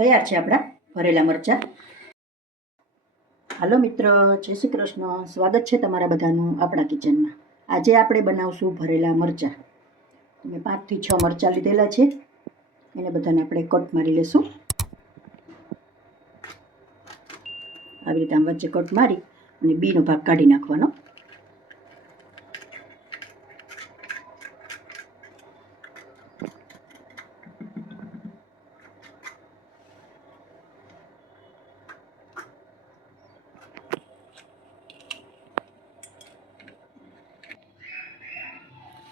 તૈયાર છે આપણા ભરેલા મરચાં। હાલો મિત્રો, જય શ્રી કૃષ્ણ। સ્વાગત છે તમારા બધાનું આપણા કિચનમાં। આજે આપણે બનાવશું ભરેલા મરચાં। મેં 5 થી 6 મરચાં લીધેલા છે, એને બધાને આપણે કટ મારી લેશું। આવી રીતે આમ વચ્ચે કટ મારી અને બીનો ભાગ કાઢી નાખવાનો।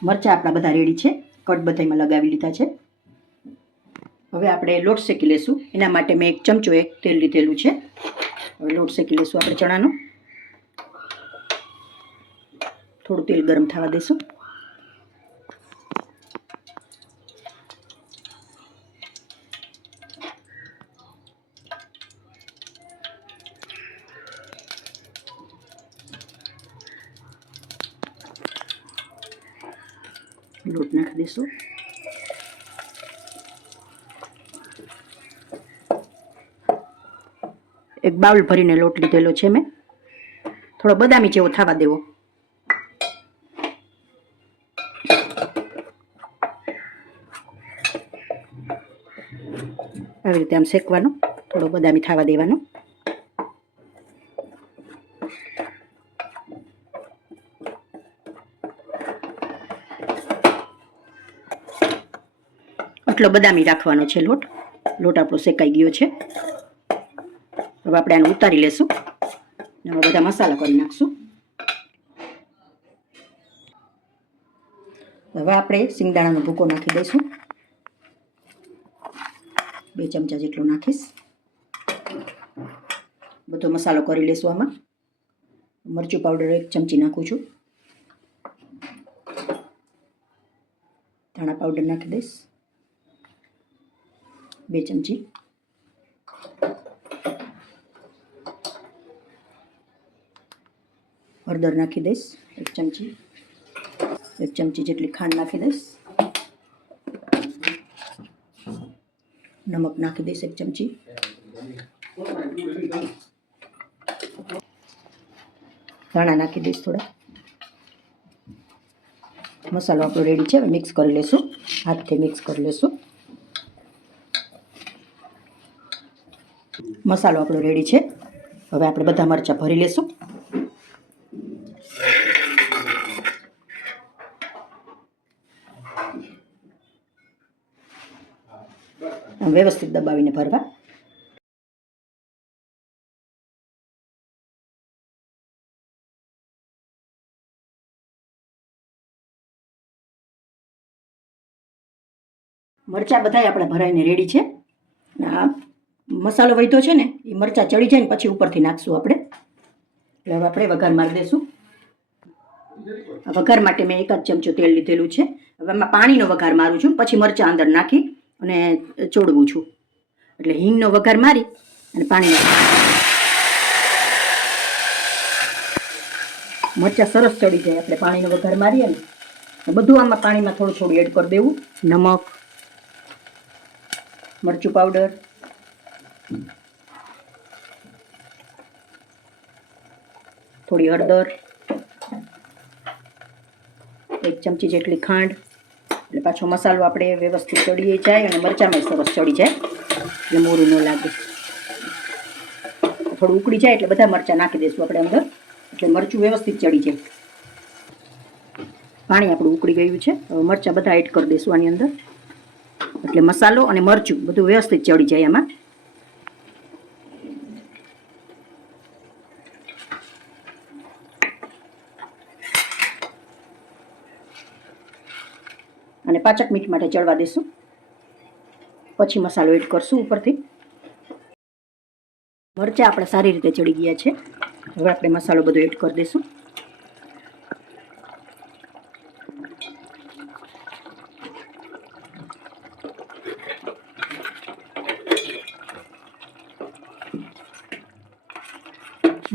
મરચાં આપણા બધા રેડી છે, કટ બધામાં લગાવી લીધા છે। હવે આપણે લોટ શેકી લેશું। એના માટે મેં 1 ચમચો તેલ લીધેલું છે। હવે લોટ શેકી લેશું આપણે ચણાનો। થોડું તેલ ગરમ થવા દઈશું। લોટ નાખી દઈશું। એક બાઉલ ભરીને લોટ લીધેલો છે મેં, થોડો બદામી જેવો થવા દેવો। આવી રીતે આમ શેકવાનો, થોડો બદામી થવા દેવાનો। આટલો બદામી રાખવાનો છે લોટ। લોટ આપણો શેકાઈ ગયો છે। હવે આપણે આને ઉતારી લેશું અને હવે બધા મસાલા કરી નાખશું। હવે આપણે સિંગદાણાનો ભૂકો નાખી દઈશું। 2 ચમચા જેટલો નાખીશ। બધો મસાલો કરી લેશું આમાં। મરચું પાવડર 1 ચમચી નાખું છું। ધાણા પાવડર નાખી દઈશ 2 ચમચી। હળદર નાખી દઈશ 1 ચમચી। 1 ચમચી જેટલી ખાંડ નાખી દઈશ। નમક નાખી દઈશ 1 ચમચી। ધાણા નાખી દઈશ થોડા। મસાલો આપણો રેડી છે। હવે મિક્સ કરી લેશું, હાથથી મિક્સ કરી લેશું। મસાલો આપણો રેડી છે। હવે આપણે બધા મરચાં ભરી લેશું। વ્યવસ્થિત દબાવીને ભરવા। મરચાં બધા આપણા ભરાઈને રેડી છે। આ મસાલો વધ્યો છે ને, એ મરચાં ચડી જાય ને પછી ઉપરથી નાખશું આપણે। એટલે હવે આપણે વઘાર મારી દઈશું। વઘાર માટે મેં 1 ચમચો તેલ લીધેલું છે। હવે એમાં પાણીનો વઘાર મારું છું, પછી મરચાં અંદર નાખી અને ચોળવું છું। એટલે હિંગનો વઘાર મારી અને પાણી મરચાં સરસ ચડી જાય। આપણે પાણીનો વઘાર મારીએ ને બધું આમાં પાણીમાં થોડું થોડું એડ કરી દેવું। નમક, મરચું પાવડર, થોડી હળદર, 1 ચમચી જેટલી ખાંડ। એટલે પાછો મસાલો આપણે વ્યવસ્થિત ચડી જાય અને મરચાંમાં સરસ ચડી જાય, એટલે મોરું ન લાગે। થોડું ઉકળી જાય એટલે બધા મરચાં નાખી દઈશું આપણે અંદર, એટલે મરચું વ્યવસ્થિત ચડી જાય। પાણી આપણું ઉકળી ગયું છે। હવે મરચાં બધા એડ કરી દઈશું આની અંદર, એટલે મસાલો અને મરચું બધું વ્યવસ્થિત ચડી જાય આમાં। અને 5 મિનિટ માટે ચડવા દઈશું, પછી મસાલો એડ કરશું ઉપરથી। મરચાં આપણે સારી રીતે ચડી ગયા છે। હવે આપણે મસાલો બધો એડ કરી દઈશું।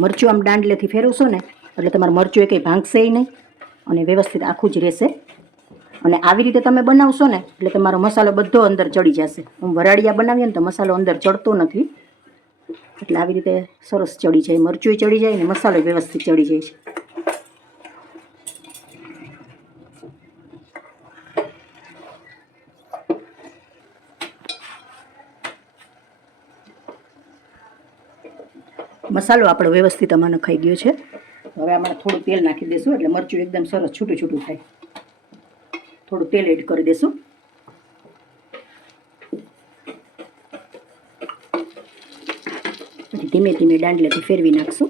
મરચું આમ દાંડલેથી ફેરવશો ને એટલે તમારું મરચું એ કંઈ ભાંગશે નહીં અને વ્યવસ્થિત આખું જ રહેશે। અને આવી રીતે તમે બનાવશો ને એટલે તમારો મસાલો બધો અંદર ચડી જશે. હું વરાળિયા બનાવીએ ને તો મસાલો અંદર ચડતો નથી, એટલે આવી રીતે સરસ ચડી જાય, મરચું ચડી જાય ને મસાલો વ્યવસ્થિત ચડી જાય છે. મસાલો આપણો વ્યવસ્થિત આમાં નખાઈ ગયો છે. હવે આમાં થોડું તેલ નાખી દઈશું એટલે મરચું એકદમ સરસ છૂટું છૂટું થાય. થોડું તેલ એડ કરી દઈશું. પછી ધીમે ધીમે દાંડલેથી ફેરવી નાખશું.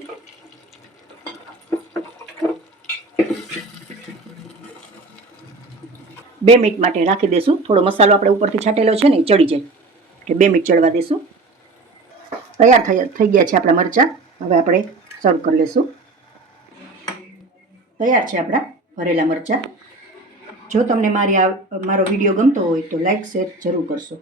બે મિનિટ માટે રાખી દઈશું. થોડો મસાલો આપણે ઉપરથી છાંટેલો છે ને એ ચડી જાય એટલે 2 મિનિટ ચડવા દઈશું. તૈયાર થઈ ગયા છે આપણા મરચાં. હવે આપણે સર્વ કરી લઈશું. તૈયાર છે આપણા ભરેલા મરચાં. જો તમને મારો વિડીયો ગમતો હોય તો લાઈક શેર જરૂર કરશો.